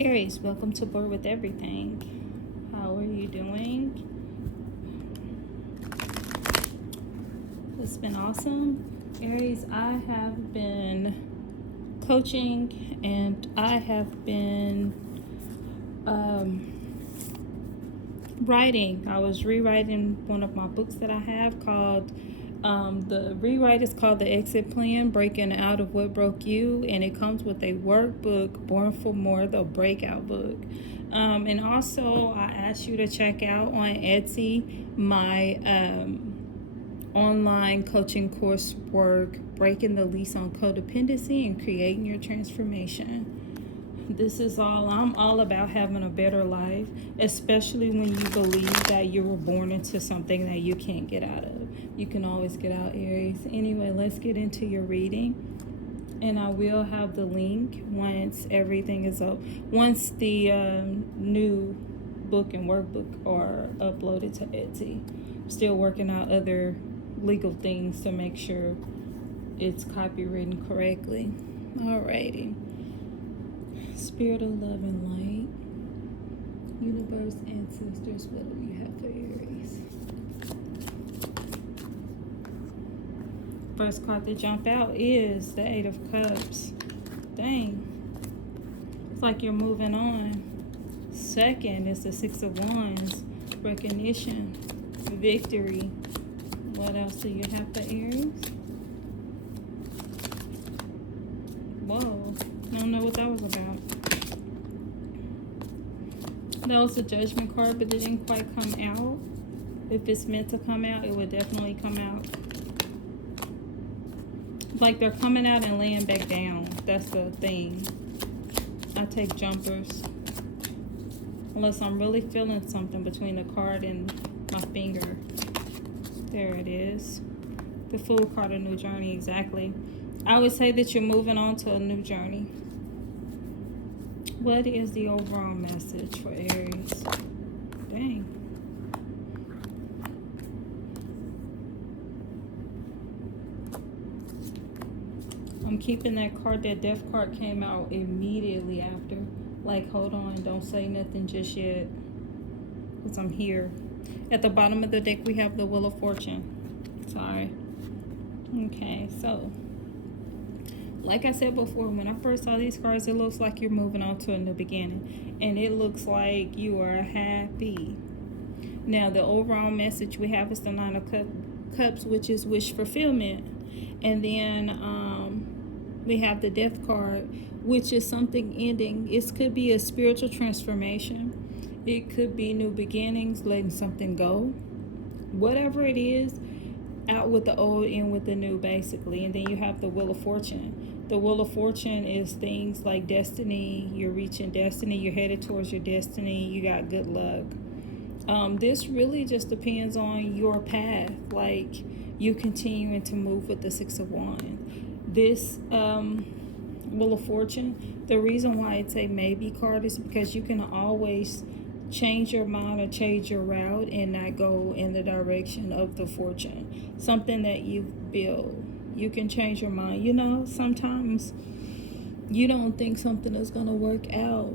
Aries, welcome to Board with Everything. How are you doing? It's been awesome. Aries, I have been coaching and I have been writing. I was rewriting one of my books that I have called the rewrite is called The Exit Plan, Breaking Out of What Broke You, and it comes with a workbook, Born for More, the breakout book. And also I asked you to check out on Etsy my online coaching coursework, Breaking the Lease on Codependency and Creating Your Transformation. This is I'm all about having a better life, especially when you believe that you were born into something that you can't get out of. You can always get out, Aries. Anyway, let's get into your reading. And I will have the link once everything is up. Once the new book and workbook are uploaded to Etsy. Still working out other legal things to make sure it's copywritten correctly. Alrighty. Spirit of love and light, universe, ancestors, what do we have for Aries? First card to jump out is the Eight of Cups. Dang. It's like you're moving on. Second is the Six of Wands. Recognition. Victory. What else do you have for Aries? Whoa. I don't know what that was about. That was the Judgment card, but it didn't quite come out. If it's meant to come out, it would definitely come out. Like they're coming out and laying back down. That's the thing. I take jumpers. Unless I'm really feeling something between the card and my finger. There it is. The Fool card, a new journey, exactly. I would say that you're moving on to a new journey. What is the overall message for Aries? Dang. I'm keeping that card. That Death card came out immediately after. Like, hold on, don't say nothing just yet. Because I'm here. At the bottom of the deck, we have the Wheel of Fortune. Sorry. Okay, so like I said before, when I first saw these cards, it looks like you're moving on to a new beginning. And it looks like you are happy. Now, the overall message we have is the Nine of Cups, which is wish fulfillment. And then we have the Death card, which is something ending. It could be a spiritual transformation. It could be new beginnings, letting something go. Whatever it is, out with the old, in with the new, basically. And then you have the Wheel of Fortune. The Wheel of Fortune is things like destiny. You're reaching destiny. You're headed towards your destiny. You got good luck. This really just depends on your path. Like, you continuing to move with the Six of Wands. This Wheel of Fortune, the reason why it's a maybe card is because you can always change your mind or change your route and not go in the direction of the fortune. Something that you've built. You can change your mind. You know, sometimes you don't think something is going to work out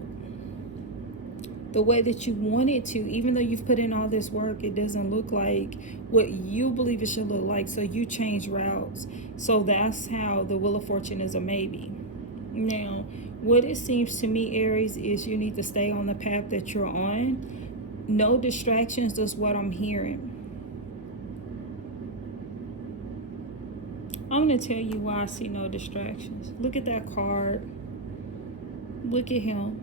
the way that you want it to. Even though you've put in all this work, it doesn't look like what you believe it should look like. So you change routes. So that's how the Wheel of Fortune is a maybe. Now, what it seems to me, Aries, is you need to stay on the path that you're on. No distractions is what I'm hearing. I'm going to tell you why I see no distractions. Look at that card. Look at him.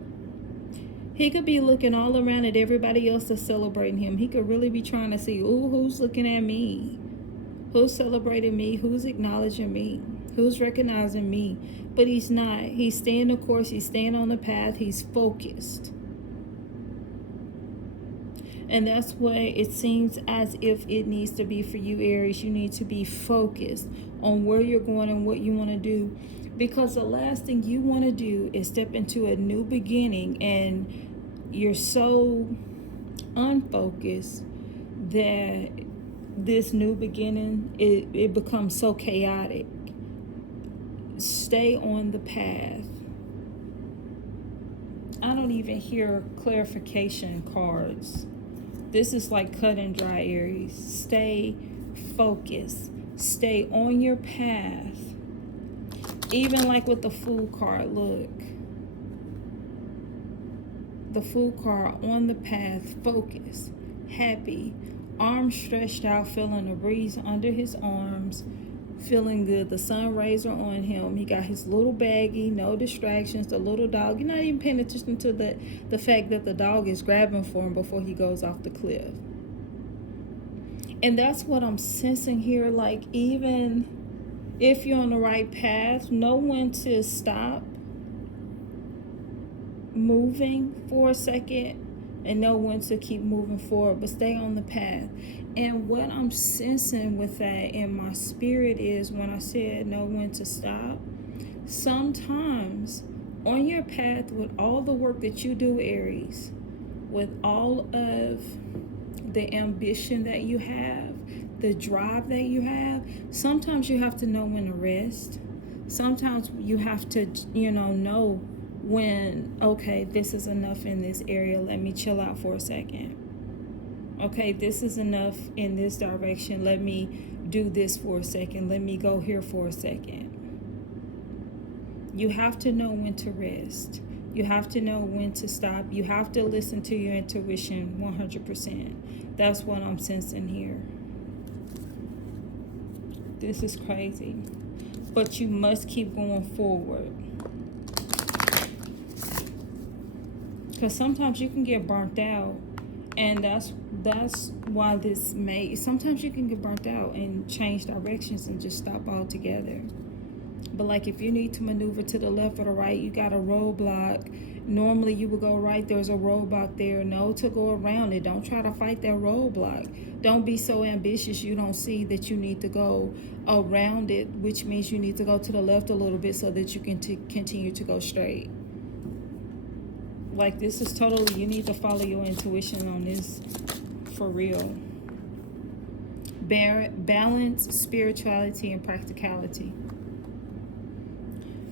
He could be looking all around at everybody else that's celebrating him. He could really be trying to see, ooh, who's looking at me? Who's celebrating me? Who's acknowledging me? Who's recognizing me? But he's not. He's staying the course. He's staying on the path. He's focused. And that's why it seems as if it needs to be for you, Aries. You need to be focused on where you're going and what you want to do. Because the last thing you want to do is step into a new beginning and you're so unfocused that this new beginning, it becomes so chaotic. Stay on the path. I don't even hear clarification cards. This is like cut and dry, Aries. Stay focused. Stay on your path. Even like with the Fool card, look. The Fool card, on the path, focused, happy, arms stretched out, feeling a breeze under his arms, feeling good. The sun rays are on him. He got his little baggie, no distractions. The little dog, you're not even paying attention to the fact that the dog is grabbing for him before he goes off the cliff. And that's what I'm sensing here. Like, even if you're on the right path, know when to stop moving for a second and know when to keep moving forward, but stay on the path. And what I'm sensing with that in my spirit is, when I said know when to stop, sometimes on your path, with all the work that you do, Aries, with all of the ambition that you have, the drive that you have, sometimes you have to know when to rest. Sometimes you have to, know when, okay, this is enough in this area. Let me chill out for a second. Okay, this is enough in this direction. Let me do this for a second. Let me go here for a second. You have to know when to rest. You have to know when to stop. You have to listen to your intuition 100%. That's what I'm sensing here. This is crazy. But you must keep going forward. Because sometimes you can get burnt out. And that's why this may... Sometimes you can get burnt out and change directions and just stop altogether. But like, if you need to maneuver to the left or the right, you got a roadblock. Normally you would go right. There's a roadblock there. Know to go around it. Don't try to fight that roadblock. Don't be so ambitious you don't see that you need to go around it, which means you need to go to the left a little bit so that you can continue to go straight. Like, this is totally, you need to follow your intuition on this, for real. Balance, spirituality, and practicality.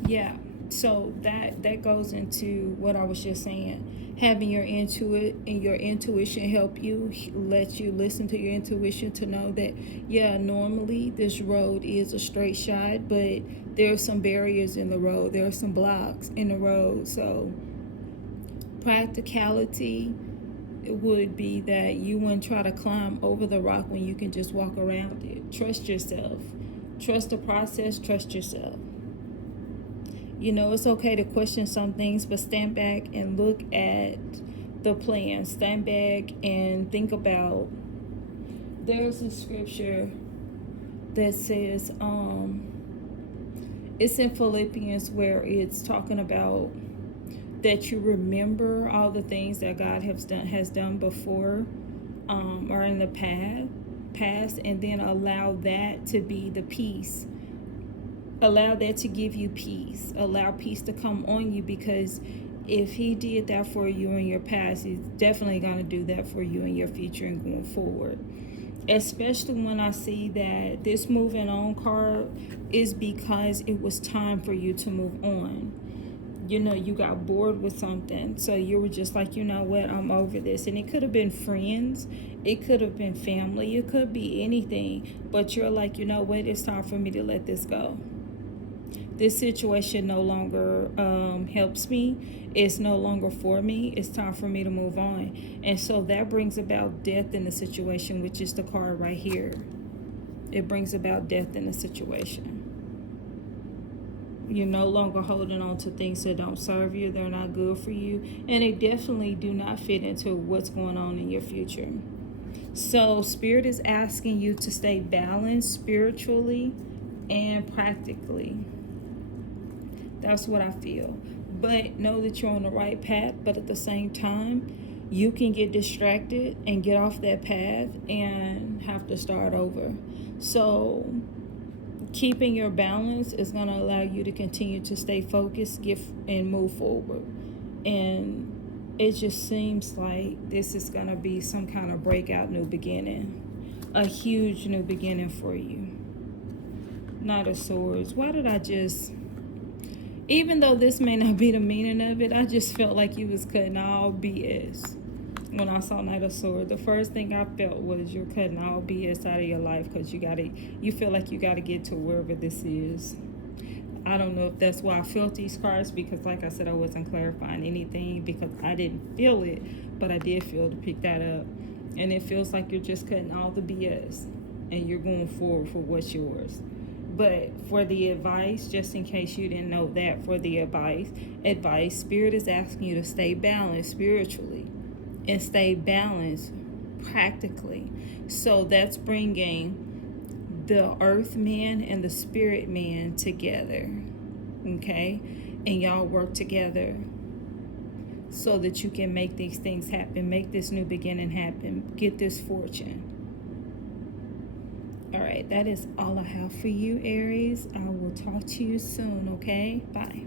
Yeah, so that goes into what I was just saying. Having your intuition help you, let you listen to your intuition to know that, yeah, normally this road is a straight shot, but there are some barriers in the road. There are some blocks in the road. So practicality would be that you wouldn't try to climb over the rock when you can just walk around it. Trust yourself. Trust the process. Trust yourself. It's okay to question some things, but stand back and look at the plan. Stand back and think about... There's a scripture that says, it's in Philippians, where it's talking about that you remember all the things that God has done before, or in the past, and then allow that to be the peace. Allow that to give you peace. Allow peace to come on you, because if he did that for you in your past, he's definitely going to do that for you in your future and going forward. Especially when I see that this moving on card is because it was time for you to move on. You got bored with something, so you were just like, you know what, I'm over this. And it could have been friends, it could have been family, it could be anything, but you're like, you know what, it's time for me to let this go. This situation no longer helps me. It's no longer for me. It's time for me to move on. And so that brings about death in the situation, which is the card right here. It brings about death in the situation. You're no longer holding on to things that don't serve you. They're not good for you. And they definitely do not fit into what's going on in your future. So Spirit is asking you to stay balanced spiritually and practically. That's what I feel. But know that you're on the right path. But at the same time, you can get distracted and get off that path and have to start over. So keeping your balance is going to allow you to continue to stay focused, and move forward. And it just seems like this is going to be some kind of breakout new beginning. A huge new beginning for you. Knight of Swords. Why did I just... Even though this may not be the meaning of it, I just felt like you was cutting all BS. When I saw Knight of Swords, the first thing I felt was you're cutting all BS out of your life because you feel like you gotta get to wherever this is. I don't know if that's why I felt these cards, because like I said, I wasn't clarifying anything because I didn't feel it, but I did feel to pick that up. And it feels like you're just cutting all the BS and you're going forward for what's yours. But for the advice, just in case you didn't know that, for the advice, Spirit is asking you to stay balanced spiritually and stay balanced practically. So that's bringing the earth man and the spirit man together, okay? And y'all work together so that you can make these things happen, make this new beginning happen, get this fortune. All right, that is all I have for you, Aries. I will talk to you soon, okay? Bye.